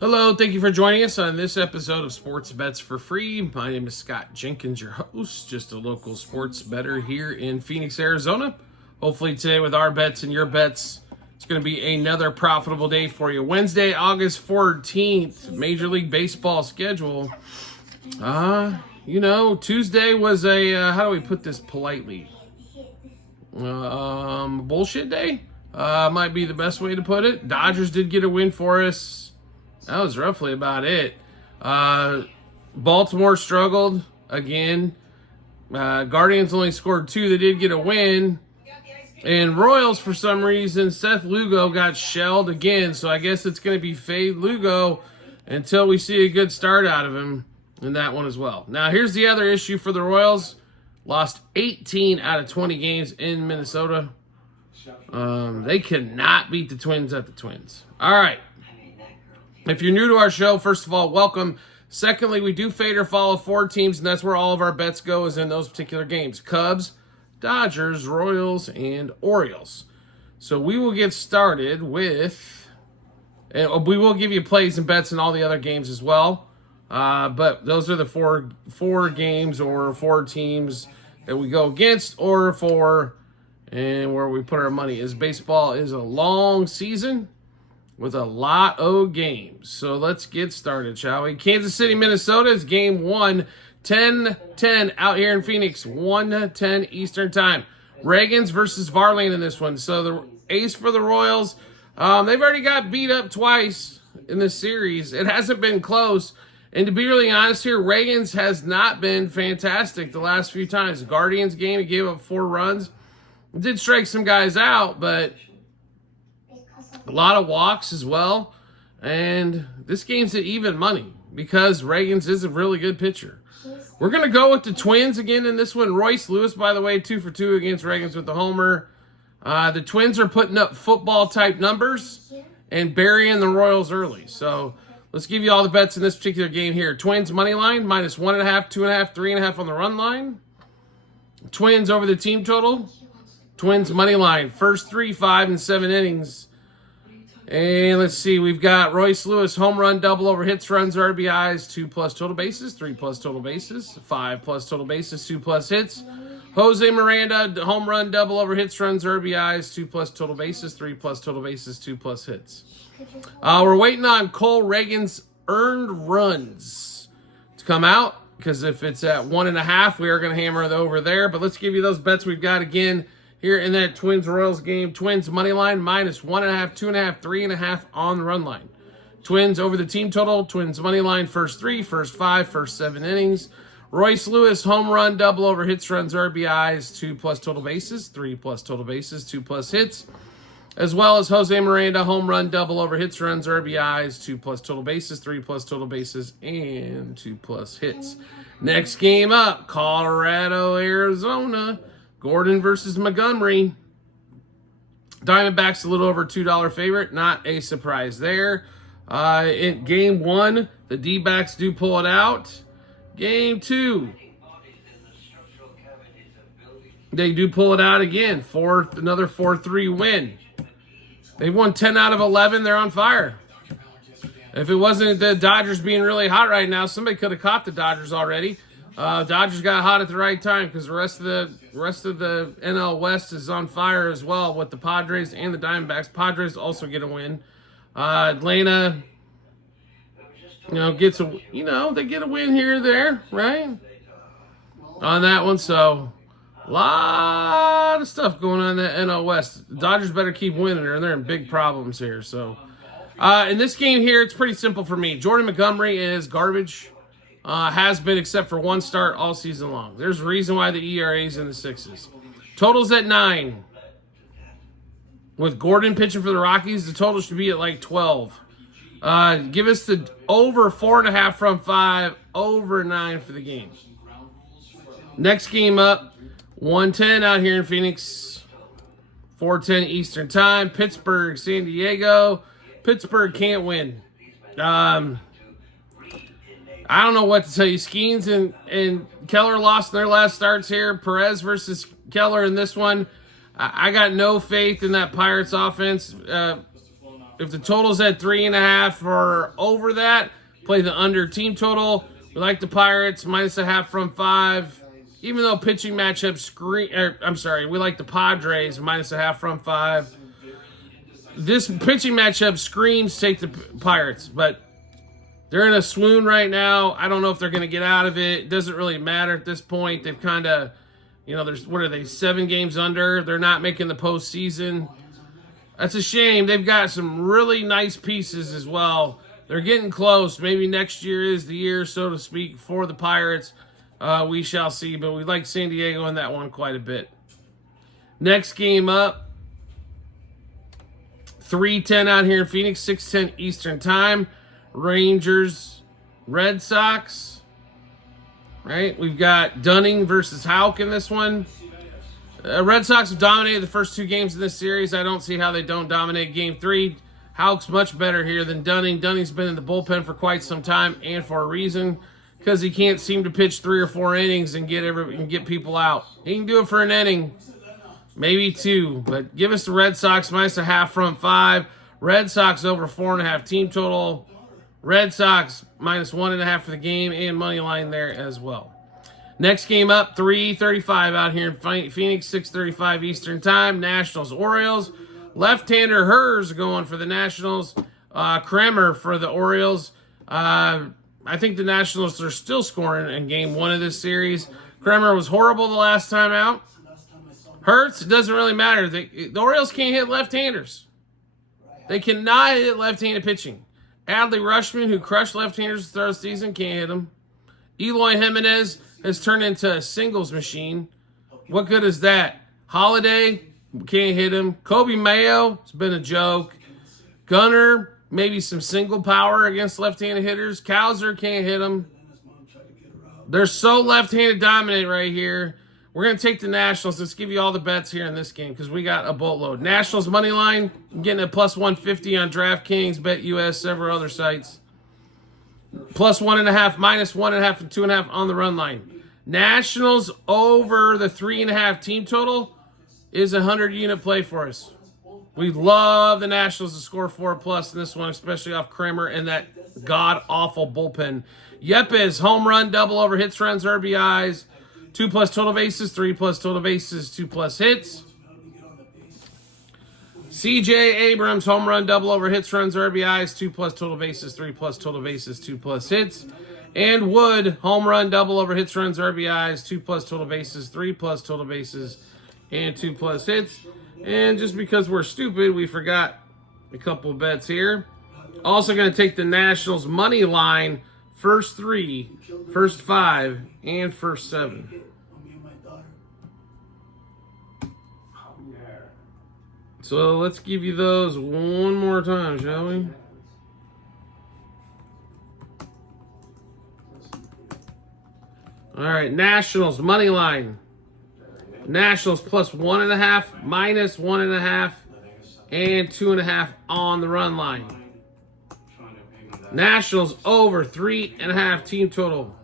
Hello, thank you for joining us on this episode of Sports Bets for Free. My name is Scott Jenkins, your host, just a local sports bettor here in Phoenix, Arizona. Hopefully today with our bets and your bets, it's going to be another profitable day for you. Wednesday, August 14th, Major League Baseball schedule. Tuesday was a, how do we put this politely? Bullshit day? Might be the best way to put it. Dodgers did get a win for us. That was roughly about it. Baltimore struggled again. Guardians only scored 2. They did get a win. And Royals, for some reason, Seth Lugo got shelled again. So I guess it's going to be fade Lugo until we see a good start out of him in that one as well. Now, here's the other issue for the Royals. Lost 18 out of 20 games in Minnesota. They cannot beat the Twins at the Twins. All right. If you're new to our show, first of all, welcome. Secondly, we do fade or follow 4 teams, and that's where all of our bets go is in those particular games. Cubs, Dodgers, Royals, and Orioles. So we will get started with, and we will give you plays and bets in all the other games as well. But those are the four games or 4 teams that we go against or for, and where we put our money is baseball is a long season with a lot of games. So let's get started, shall we? Kansas City, Minnesota is game 1, 10-10 out here in Phoenix, 1:10 Eastern time. Reagans versus Varlane in this one. So the ace for the Royals, they've already got beat up twice in this series. It hasn't been close. And to be really honest here, Reagans has not been fantastic the last few times. The Guardians game, he gave up 4 runs. Did strike some guys out, but a lot of walks as well. And this game's at even money because Reagans is a really good pitcher. We're going to go with the Twins again in this one. Royce Lewis, by the way, 2 for 2 against Reagans with the homer. The Twins are putting up football-type numbers and burying the Royals early. So let's give you all the bets in this particular game here. Twins money line, minus 1.5, 2.5, 3.5 on the run line. Twins over the team total. Twins money line, first 3, 5, and 7 innings. And let's see, we've got Royce Lewis, home run, double over hits, runs, RBIs, 2+ total bases, 3+ total bases, 5+ total bases, 2+ hits. Jose Miranda, home run, double over hits, runs, RBIs, 2+ total bases, 3+ total bases, 2+ hits. We're waiting on Cole Reagan's earned runs to come out, because if it's at 1.5, we are going to hammer it over there. But let's give you those bets we've got again here in that Twins-Royals game. Twins money line, minus 1.5, 2.5, 3.5 on the run line. Twins over the team total. Twins money line, first 3, first 5, first 7 innings. Royce Lewis, home run, double over hits, runs, RBIs, 2+ total bases, 3+ total bases, 2+ hits. As well as Jose Miranda, home run, double over hits, runs, RBIs, 2+ total bases, 3+ total bases, and 2+ hits. Next game up, Colorado, Arizona. Gordon versus Montgomery. Diamondbacks a little over $2 favorite. Not a surprise there. In game 1, the D-backs do pull it out. Game 2, they do pull it out again. Another 4-3 win. They've won 10 out of 11. They're on fire. If it wasn't the Dodgers being really hot right now, somebody could have caught the Dodgers already. Dodgers got hot at the right time because the rest of the NL West is on fire as well with the Padres and the Diamondbacks. Padres also get a win. Atlanta, gets a, they get a win here or there, right? On that one, so a lot of stuff going on in the NL West. The Dodgers better keep winning or they're in big problems here. So in this game here, it's pretty simple for me. Jordan Montgomery is garbage. Has been except for 1 start all season long. There's a reason why the ERA is in the 6s. Total's at 9. With Gordon pitching for the Rockies, the total should be at like 12. Give us the over 4.5 from 5, over 9 for the game. Next game up, 1:10 out here in Phoenix, 4:10 Eastern time. Pittsburgh, San Diego. Pittsburgh can't win. I don't know what to tell you. Skeens and Keller lost their last starts here. Perez versus Keller in this one. I got no faith in that Pirates offense. If the total's at 3.5 or over that, play the under team total. We like the Pirates -0.5 from 5. Even though pitching matchups we like the Padres -0.5 from 5. This pitching matchup screams take the Pirates, but they're in a swoon right now. I don't know if they're going to get out of it. It doesn't really matter at this point. They've kind of, there's, what are they, 7 games under? They're not making the postseason. That's a shame. They've got some really nice pieces as well. They're getting close. Maybe next year is the year, so to speak, for the Pirates. We shall see, but we like San Diego in that one quite a bit. Next game up, 3:10 out here in Phoenix, 6:10 Eastern Time. Rangers, Red Sox. Right? We've got Dunning versus Houck in this one. Red Sox have dominated the first 2 games in this series. I don't see how they don't dominate Game 3. Houck's much better here than Dunning. Dunning's been in the bullpen for quite some time, and for a reason, because he can't seem to pitch 3 or 4 innings and get people out. He can do it for an inning, maybe 2, but give us the Red Sox -0.5 from 5. Red Sox over 4.5 team total. Red Sox -1.5 for the game, and money line there as well. Next game up, 3:35 out here in Phoenix, 6:35 Eastern Time. Nationals, Orioles. Left-hander Hers going for the Nationals. Kremer for the Orioles. I think the Nationals are still scoring in Game 1 of this series. Kremer was horrible the last time out. Hurts, it doesn't really matter. The Orioles can't hit left-handers. They cannot hit left-handed pitching. Adley Rutschman, who crushed left-handers the third season, can't hit them. Eloy Jimenez has turned into a singles machine. What good is that? Holiday, can't hit him. Kobe Mayo, it's been a joke. Gunnar, maybe some single power against left-handed hitters. Kowser can't hit him. They're so left-handed dominant right here. We're going to take the Nationals. Let's give you all the bets here in this game because we got a boatload. Nationals money line, I'm getting a +150 on DraftKings, BetUS, several other sites. +1.5, -1.5, and 2.5 on the run line. Nationals over the 3.5 team total is a 100-unit play for us. We love the Nationals to score 4+ in this one, especially off Kramer and that god-awful bullpen. Yepes, home run, double over, hits, runs, RBIs, 2+ total bases, 3+ total bases, 2+ hits. C.J. Abrams, home run, double over, hits, runs, RBIs, 2+ total bases, 3+ total bases, 2+ hits. And Wood, home run, double over, hits, runs, RBIs, 2+ total bases, 3+ total bases, and 2+ hits. And just because we're stupid, we forgot a couple of bets here. Also going to take the Nationals money line, first 3, first 5, and first 7. So let's give you those one more time, shall we? All right, Nationals money line. Nationals +1.5, -1.5, and 2.5 on the run line. Nationals over 3.5 team total.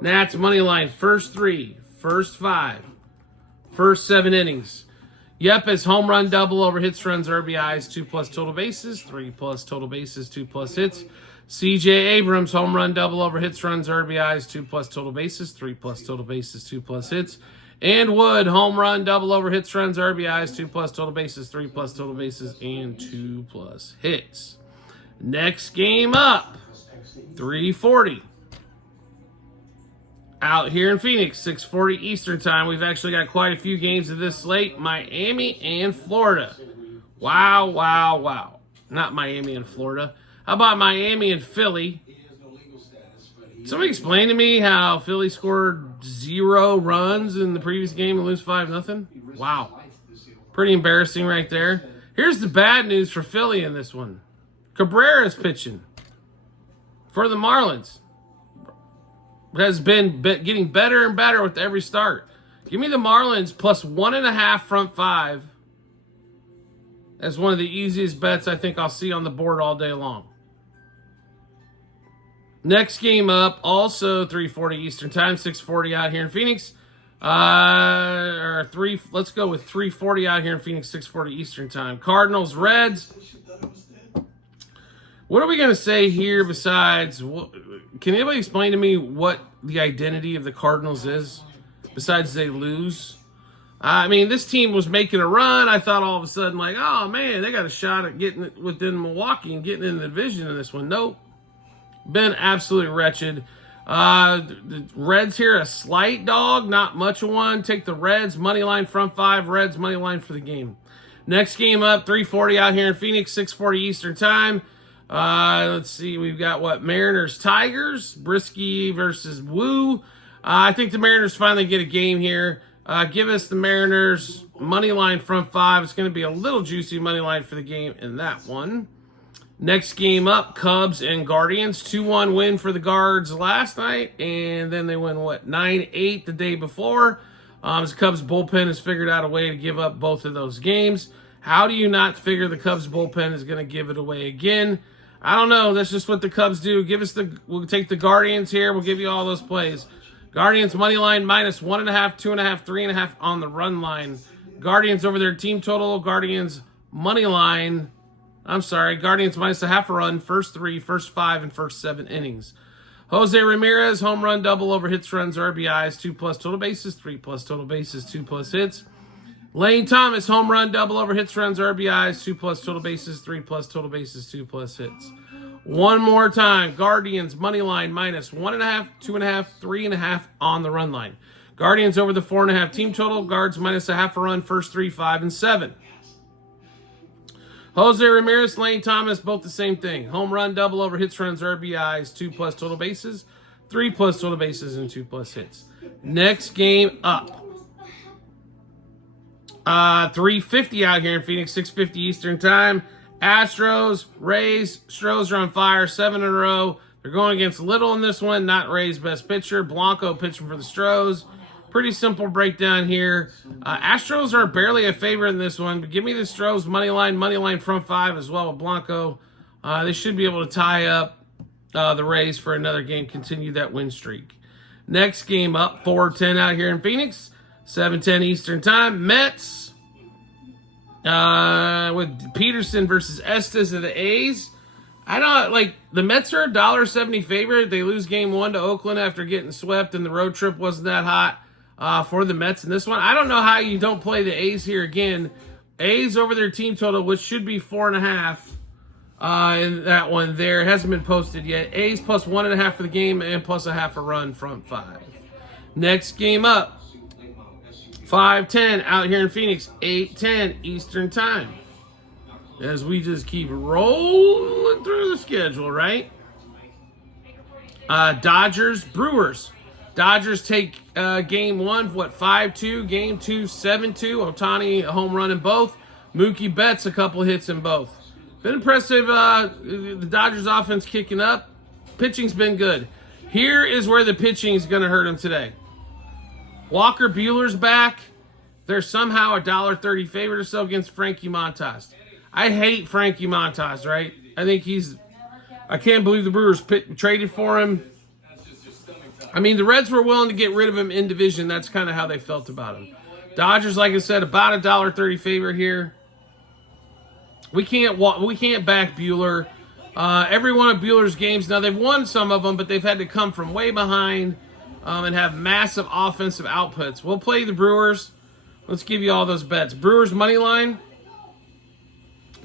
Nats money line, first 3, first 5, first 7 innings. Yepes, home run, double over, hits, runs, RBIs, 2+ total bases, 3+ total bases, 2+ hits. C.J. Abrams, home run, double over, hits, runs, RBIs, 2+ total bases, 3+ total bases, 2+ hits. And Wood, home run, double over, hits, runs, RBIs, 2+ total bases, 3+ total bases, and 2+ hits. Next game up, 3:40. Out here in Phoenix, 6:40 Eastern Time. We've actually got quite a few games of this slate. Miami and Florida. Wow, wow, wow. Not Miami and Florida. How about Miami and Philly? Somebody explain to me how Philly scored 0 runs in the previous game and lose 5-0? Wow. Pretty embarrassing right there. Here's the bad news for Philly in this one. Cabrera's pitching for the Marlins. Has been getting better and better with every start. Give me the Marlins +1.5 front 5 as one of the easiest bets I think I'll see on the board all day long. Next game up, also 3:40 Eastern Time, 6:40 out here in Phoenix. Or three. Let's go with 3:40 out here in Phoenix, 6:40 Eastern time. Cardinals, Reds. What are we gonna say here? Besides, can anybody explain to me what the identity of the Cardinals is? Besides they lose. I mean, this team was making a run. I thought all of a sudden, like, oh man, they got a shot at getting within Milwaukee and getting in the division in this one. Nope. Been absolutely wretched. The Reds here, a slight dog, not much of one. Take the Reds, money line front 5, Reds, money line for the game. Next game up, 3:40 out here in Phoenix, 6:40 Eastern time. Let's see, we've got what? Mariners, Tigers, Brisky versus Woo. I think the Mariners finally get a game here. Give us the Mariners, money line front 5. It's going to be a little juicy money line for the game in that one. Next game up, Cubs and Guardians. 2-1 win for the Guards last night, and then they win, 9-8 the day before. The Cubs bullpen has figured out a way to give up both of those games. How do you not figure the Cubs bullpen is going to give it away again? I don't know. That's just what the Cubs do. We'll take the Guardians here. We'll give you all those plays. Guardians money line minus 1.5, 2.5, 3.5 on the run line. Guardians over their team total. Guardians money line. Guardians minus a half a run, first 3, first 5, and first 7 innings. Jose Ramirez, home run double over hits, runs, RBIs, 2+ total bases, 3+ total bases, 2+ hits. Lane Thomas, home run double over hits, runs, RBIs, 2+ total bases, 3+ total bases, 2+ hits. One more time, Guardians money line minus 1.5, 2.5, 3.5 on the run line. Guardians over the 4.5 team total. Guards minus a half a run, first 3, 5, and 7. Jose Ramirez, Lane Thomas, both the same thing. Home run, double over hits, runs, RBIs, 2+ total bases, 3+ total bases, and 2+ hits. Next game up. 3:50 out here in Phoenix, 6:50 Eastern time. Astros, Rays. Stros are on fire, 7 in a row. They're going against Little in this one, not Rays' best pitcher. Blanco pitching for the Stros. Pretty simple breakdown here. Astros are barely a favorite in this one, but give me the Stros money line front 5 as well with Blanco. They should be able to tie up the Rays for another game, continue that win streak. Next game up, 4:10 out here in Phoenix, 7:10 Eastern time. Mets with Peterson versus Estes of the A's. I don't like the Mets are a $1.70 favorite. They lose game 1 to Oakland after getting swept, and the road trip wasn't that hot for the Mets in this one. I don't know how you don't play the A's here again. A's over their team total, which should be 4.5 in that one there. It hasn't been posted yet. A's plus 1.5 for the game and plus a half a run front 5. Next game up, 5:10 out here in Phoenix, 8:10 Eastern time. As we just keep rolling through the schedule, right? Dodgers, Brewers. Dodgers take game 1, 5-2. Game 2, 7-2. Ohtani, a home run in both. Mookie Betts, a couple hits in both. Been impressive. The Dodgers offense kicking up. Pitching's been good. Here is where the pitching is going to hurt them today. Walker Buehler's back. They're somehow a $1.30 favorite or so against Frankie Montas. I hate Frankie Montas, right? I think I can't believe the Brewers traded for him. I mean, the Reds were willing to get rid of him in division. That's kind of how they felt about him. Dodgers, like I said, about a $1.30 favorite here. We can't back Buehler. Every one of Buehler's games, now they've won some of them, but they've had to come from way behind and have massive offensive outputs. We'll play the Brewers. Let's give you all those bets. Brewers money line,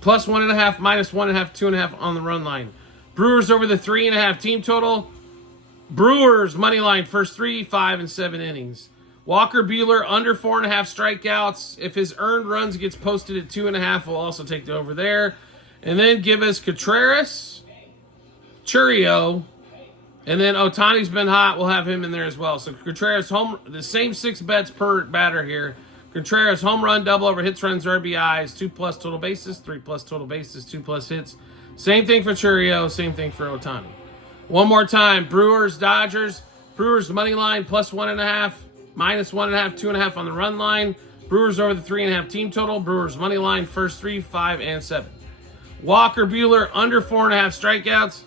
plus 1.5, minus 1.5, 2.5 on the run line. Brewers over the 3.5 team total. Brewers money line, first 3, 5, and 7 innings. Walker Buehler under 4.5 strikeouts. If his earned runs gets posted at 2.5, we'll also take the over there. And then give us Contreras, Churio, and then Ohtani's been hot. We'll have him in there as well. So Contreras, the same 6 bets per batter here. Contreras, home run, double over hits, runs, RBIs, 2+ total bases, 3+ total bases, 2+ hits. Same thing for Churio, same thing for Ohtani. One more time, Brewers, Dodgers. Brewers money line, plus 1.5, minus 1.5, 2.5 on the run line. Brewers over the 3.5 team total. Brewers money line, first 3, 5, and 7. Walker Buehler under 4.5 strikeouts.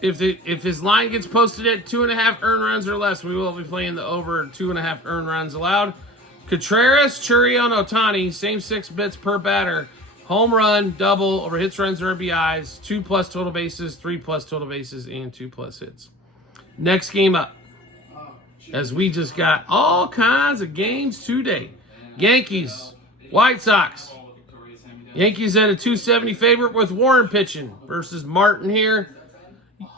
if his line gets posted at 2.5 earned runs or less, we will be playing the over 2.5 earned runs allowed. Contreras, Churion, Ohtani, same 6 bits per batter. Home run, double, over hits, runs, or RBIs, 2+ total bases, 3+ total bases, and 2+ hits. Next game up, as we just got all kinds of games today. Yankees, White Sox. Yankees at a 270 favorite with Warren pitching versus Martin here.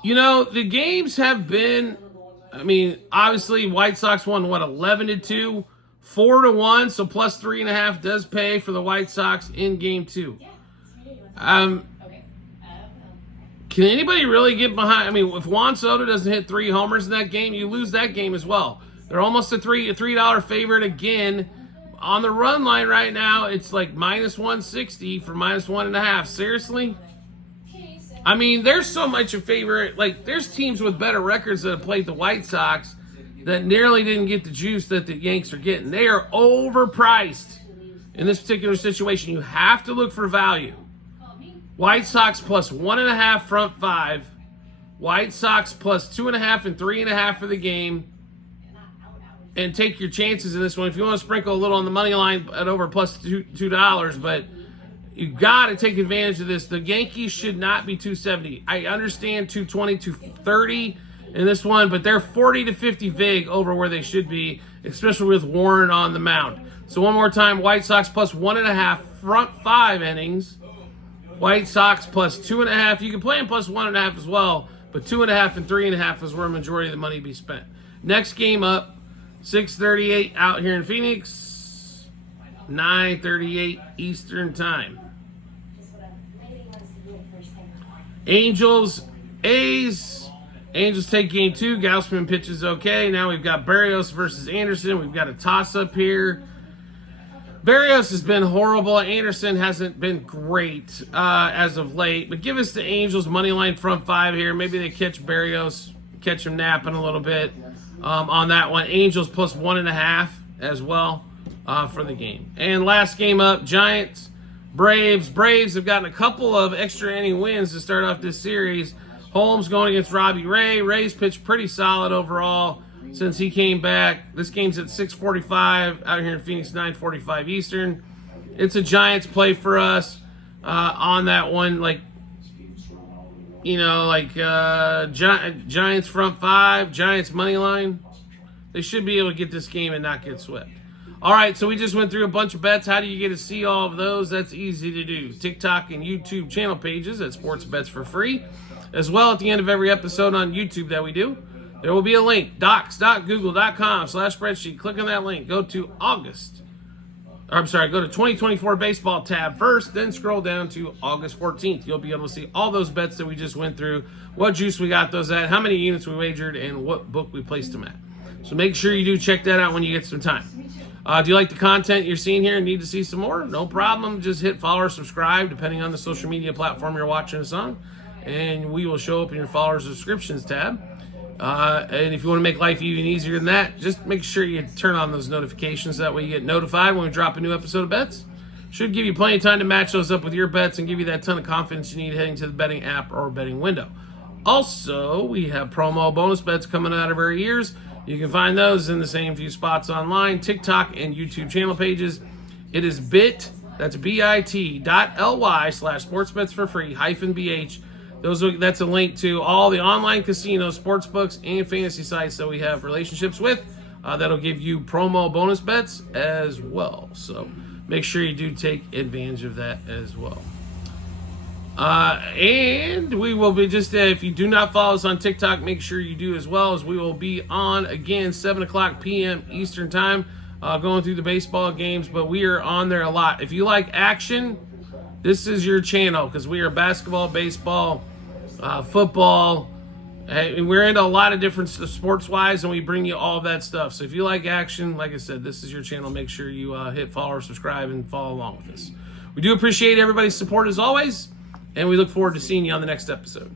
You know, the games have been, I mean, obviously White Sox won, 11-2, 4-1, so +3.5 does pay for the White Sox in game 2. Can anybody really get behind? I mean, if Juan Soto doesn't hit 3 homers in that game, you lose that game as well. They're almost a $3 favorite again. On the run line right now, it's like -160 for -1.5. Seriously? I mean, there's so much a favorite. Like, there's teams with better records that have played the White Sox that nearly didn't get the juice that the Yanks are getting. They are overpriced in this particular situation. You have to look for value. White Sox +1.5 front 5. White Sox +2.5 and 3.5 for the game. And take your chances in this one. If you want to sprinkle a little on the money line at over +$2, but you got to take advantage of this. The Yankees should not be 270. I understand 220, 230 in this one, but they're 40 to 50 vig over where they should be, especially with Warren on the mound. So one more time, White Sox +1.5 front 5 innings. White Sox +2.5. You can play them +1.5 as well, but 2.5 and 3.5 is where a majority of the money be spent. Next game up, 6:38 out here in Phoenix, 9:38 Eastern time. Angels, A's. Angels take game 2. Gausman pitches okay. Now we've got Berrios versus Anderson. We've got a toss-up here. Berrios has been horrible. Anderson hasn't been great as of late. But give us the Angels money line front 5 here. Maybe they catch Berrios, catch him napping a little bit on that one. Angels +1.5 as well for the game. And last game up, Giants, Braves. Braves have gotten a couple of extra inning wins to start off this series. Holmes going against Robbie Ray. Ray's pitched pretty solid overall since he came back. This game's at 6:45 out here in Phoenix, 9:45 Eastern. It's a Giants play for us on that one. Like, you know, like Giants front 5, Giants money line. They should be able to get this game and not get swept. All right, so we just went through a bunch of bets. How do you get to see all of those? That's easy to do. TikTok and YouTube channel pages at Sports Bets for Free. As well, at the end of every episode on YouTube that we do, there will be a link, docs.google.com/spreadsheet. Click on that link. Go to go to 2024 baseball tab first, then scroll down to August 14th. You'll be able to see all those bets that we just went through, what juice we got those at, how many units we wagered, and what book we placed them at. So make sure you do check that out when you get some time. Do you like the content you're seeing here and need to see some more? No problem. Just hit follow or subscribe, depending on the social media platform you're watching us on, and we will show up in your followers subscriptions tab. And if you want to make life even easier than that, just make sure you turn on those notifications. That way you get notified when we drop a new episode of bets. Should give you plenty of time to match those up with your bets and give you that ton of confidence you need heading to the betting app or betting window. Also, we have promo bonus bets coming out of our ears. You can find those in the same few spots online, TikTok and YouTube channel pages. It is that's bit.ly/sportsbetsforfree -BH. That's a link to all the online casinos, sports books, and fantasy sites that we have relationships with. That'll give you promo bonus bets as well. So make sure you do take advantage of that as well. And we will be if you do not follow us on TikTok, make sure you do as well, as we will be on again 7:00 p.m. Eastern time, going through the baseball games, but we are on there a lot. If you like action, this is your channel, because we are basketball, baseball, football. We're into a lot of different sports-wise, and we bring you all of that stuff. So if you like action, like I said, this is your channel. Make sure you hit follow or subscribe and follow along with us. We do appreciate everybody's support as always, and we look forward to seeing you on the next episode.